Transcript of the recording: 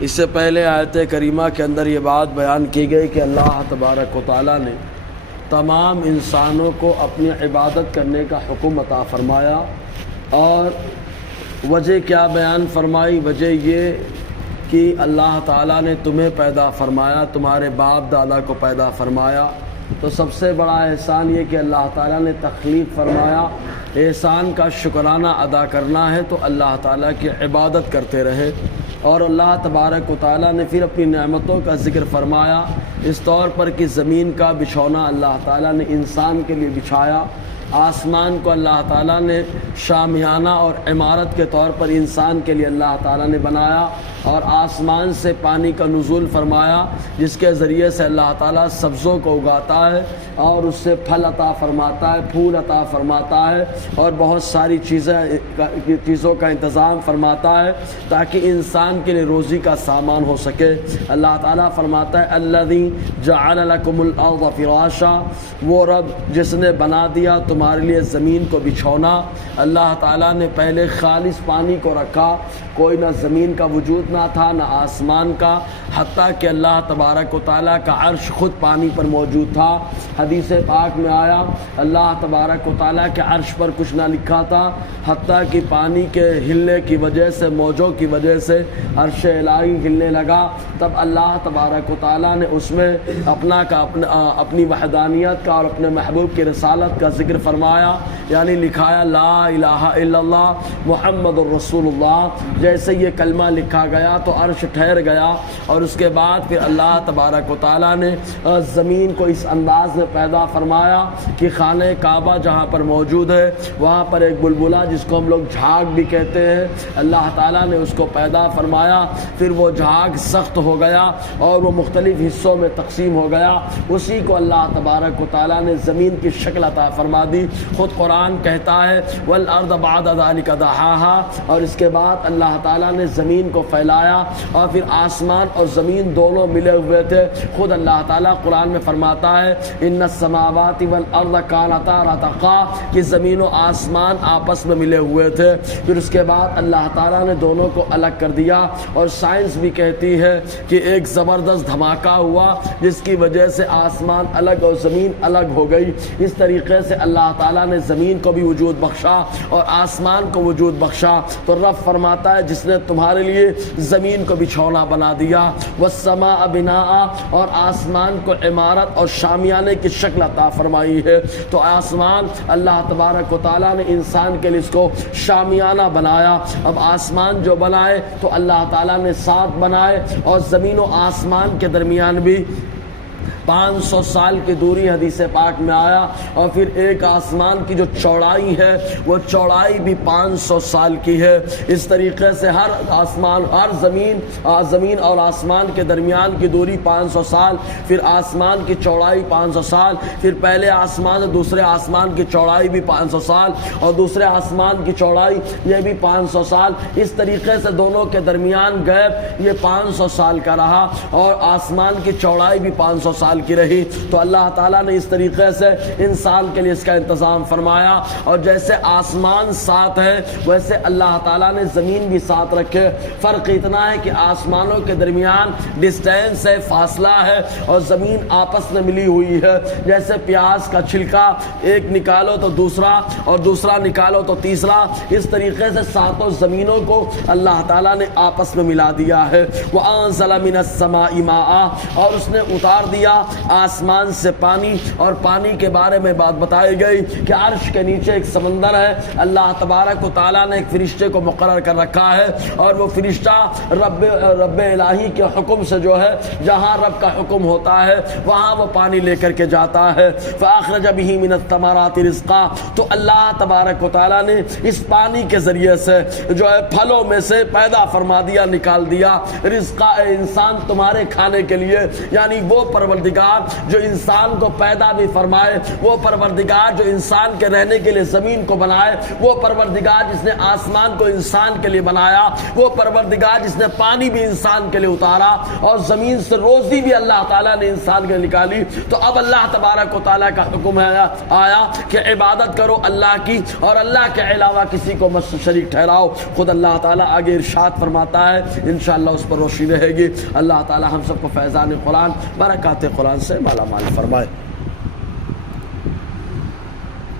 اس سے پہلے آیت کریمہ کے اندر یہ بات بیان کی گئی کہ اللہ تبارک و تعالیٰ نے تمام انسانوں کو اپنی عبادت کرنے کا حکم عطا فرمایا، اور وجہ کیا بیان فرمائی؟ وجہ یہ کہ اللہ تعالیٰ نے تمہیں پیدا فرمایا، تمہارے باپ دادا کو پیدا فرمایا، تو سب سے بڑا احسان یہ کہ اللہ تعالیٰ نے تخلیق فرمایا۔ احسان کا شکرانہ ادا کرنا ہے تو اللہ تعالیٰ کی عبادت کرتے رہے، اور اللہ تبارک و تعالیٰ نے پھر اپنی نعمتوں کا ذکر فرمایا اس طور پر کہ زمین کا بچھونا اللہ تعالیٰ نے انسان کے لیے بچھایا، آسمان کو اللہ تعالیٰ نے شامیانہ اور عمارت کے طور پر انسان کے لیے اللہ تعالیٰ نے بنایا، اور آسمان سے پانی کا نزول فرمایا جس کے ذریعے سے اللہ تعالیٰ سبزوں کو اگاتا ہے اور اس سے پھل عطا فرماتا ہے، پھول عطا فرماتا ہے، اور بہت ساری چیزوں کا انتظام فرماتا ہے تاکہ انسان کے لیے روزی کا سامان ہو سکے۔ اللہ تعالیٰ فرماتا ہے الذی جعل لکم الارض فراشا، وہ رب جس نے بنا دیا تمہارے لیے زمین کو بچھونا۔ اللہ تعالیٰ نے پہلے خالص پانی کو رکھا، کوئی نہ زمین کا وجود نہ تھا نہ آسمان کا، حتیٰ کہ اللہ تبارک و تعالیٰ کا عرش خود پانی پر موجود تھا۔ حدیث پاک میں آیا اللہ تبارک و تعالیٰ کے عرش پر کچھ نہ لکھا تھا، حتیٰ کہ پانی کے ہلنے کی وجہ سے، موجوں کی وجہ سے عرش الہی ہلنے لگا، تب اللہ تبارک و تعالیٰ نے اس میں اپنی وحدانیت کا اور اپنے محبوب کی رسالت کا ذکر فرمایا، یعنی لکھایا لا الہ الا اللہ محمد الرسول اللہ۔ جیسے یہ کلمہ لکھا گیا تو عرش ٹھہر گیا، اور اس کے بعد پھر اللہ تبارک و تعالیٰ نے زمین کو اس انداز میں پیدا فرمایا کہ خانہ کعبہ جہاں پر موجود ہے وہاں پر ایک بلبلہ جس کو ہم لوگ جھاگ بھی کہتے ہیں، اللہ تعالیٰ نے اس کو پیدا فرمایا، پھر وہ جھاگ سخت ہو گیا اور وہ مختلف حصوں میں تقسیم ہو گیا، اسی کو اللہ تبارک و تعالیٰ نے زمین کی شکل عطا فرما دی۔ خود قرآن کہتا ہے والارض بعد ذلک دحاها، اور اس کے بعد اللہ تعالیٰ نے زمین کو پھیلایا، اور پھر آسمان اور زمین دونوں ملے ہوئے تھے۔ خود اللہ تعالیٰ قرآن میں فرماتا ہے ان السماوات والارض کانتا رتقا، کہ زمین و آسمان آپس میں ملے ہوئے تھے۔ پھر اس کے بعد اللہ تعالیٰ نے دونوں کو الگ کر دیا، اور سائنس بھی کہتی ہے کہ ایک زبردست دھماکہ ہوا جس کی وجہ سے آسمان الگ اور زمین الگ ہو گئی۔ اس طریقے سے اللہ تعالیٰ نے زمین کو بھی وجود بخشا اور آسمان کو وجود بخشا۔ تو رب فرماتا ہے جس نے تمہارے لیے زمین کو بچھونا بنا دیا، والسماء بناء، اور آسمان کو عمارت اور شامیانے کی شکل عطا فرمائی ہے۔ تو آسمان اللہ تبارک و تعالیٰ نے انسان کے لیے اس کو شامیانہ بنایا۔ اب آسمان جو بنائے تو اللہ تعالیٰ نے 7 بنائے، اور زمین و آسمان کے درمیان بھی 500 سال کی دوری حدیث پاک میں آیا، اور پھر ایک آسمان کی جو چوڑائی ہے وہ چوڑائی بھی 500 سال کی ہے۔ اس طریقے سے ہر زمین اور آسمان کے درمیان کی دوری 500 سال، پھر آسمان کی چوڑائی 500 سال، پھر پہلے آسمان اور دوسرے آسمان کی چوڑائی بھی 500 سال، اور دوسرے آسمان کی چوڑائی یہ بھی 500 سال۔ اس طریقے سے دونوں کے درمیان گیپ یہ 500 سال کا رہا، اور آسمان کی چوڑائی بھی 500 سال کی رہی۔ تو اللہ تعالیٰ نے اس طریقے سے انسان کے لیے اس کا انتظام فرمایا، اور جیسے آسمان 7 ہے ویسے اللہ تعالیٰ نے زمین بھی 7 رکھے۔ فرق اتنا ہے کہ آسمانوں کے درمیان ڈسٹینس ہے، فاصلہ ہے، اور زمین آپس میں ملی ہوئی ہے۔ جیسے پیاز کا چھلکا ایک نکالو تو دوسرا، اور دوسرا نکالو تو تیسرا، اس طریقے سے 7 زمینوں کو اللہ تعالیٰ نے آپس میں ملا دیا ہے۔ وَأَنزَلَ مِنَ السَّمَاءِ مَاءً، اور اس نے اتار دیا آسمان سے پانی، اور پانی کے بارے میں بات بتائی گئی کہ عرش کے نیچے ایک سمندر ہے، اللہ تبارک و تعالیٰ نے ایک فرشتے کو مقرر کر رکھا ہے، اور وہ فرشتہ رب الہی کے حکم سے جو ہے جہاں رب کا حکم ہوتا ہے وہاں وہ پانی لے کر کے جاتا ہے۔ فَأَخْرَجَ بِهِ مِنَ الثَّمَرَاتِ رِزْقًا، تو اللہ تبارک و تعالیٰ نے اس پانی کے ذریعے سے جو ہے پھلوں میں سے پیدا فرما دیا، نکال دیا، رزقا انسان تمہارے کھانے کے لیے، یعنی وہ پروردگار پروردگار جو انسان کو پیدا بھی فرمائے، وہ پروردگار جو انسان کے رہنے کے لیے زمین کو بنائے، وہ پروردگار جس نے آسمان کو انسان کے لیے بنایا، وہ پروردگار جس نے پانی بھی انسان کے لیے اتارا اور زمین سے روزی بھی اللہ تعالیٰ نے انسان کے لیے نکالی، تو اب اللہ تبارک و تعالیٰ کا حکم آیا کہ عبادت کرو اللہ کی اور اللہ کے علاوہ کسی کو مت شریک ٹھہراؤ۔ خود اللہ تعالیٰ آگے ارشاد فرماتا ہے، انشاءاللہ اس پر روشنی رہے گی۔ اللہ تعالیٰ ہم سب کو فیضان قرآن، برکات قرآن سے مالا مال فرمائے۔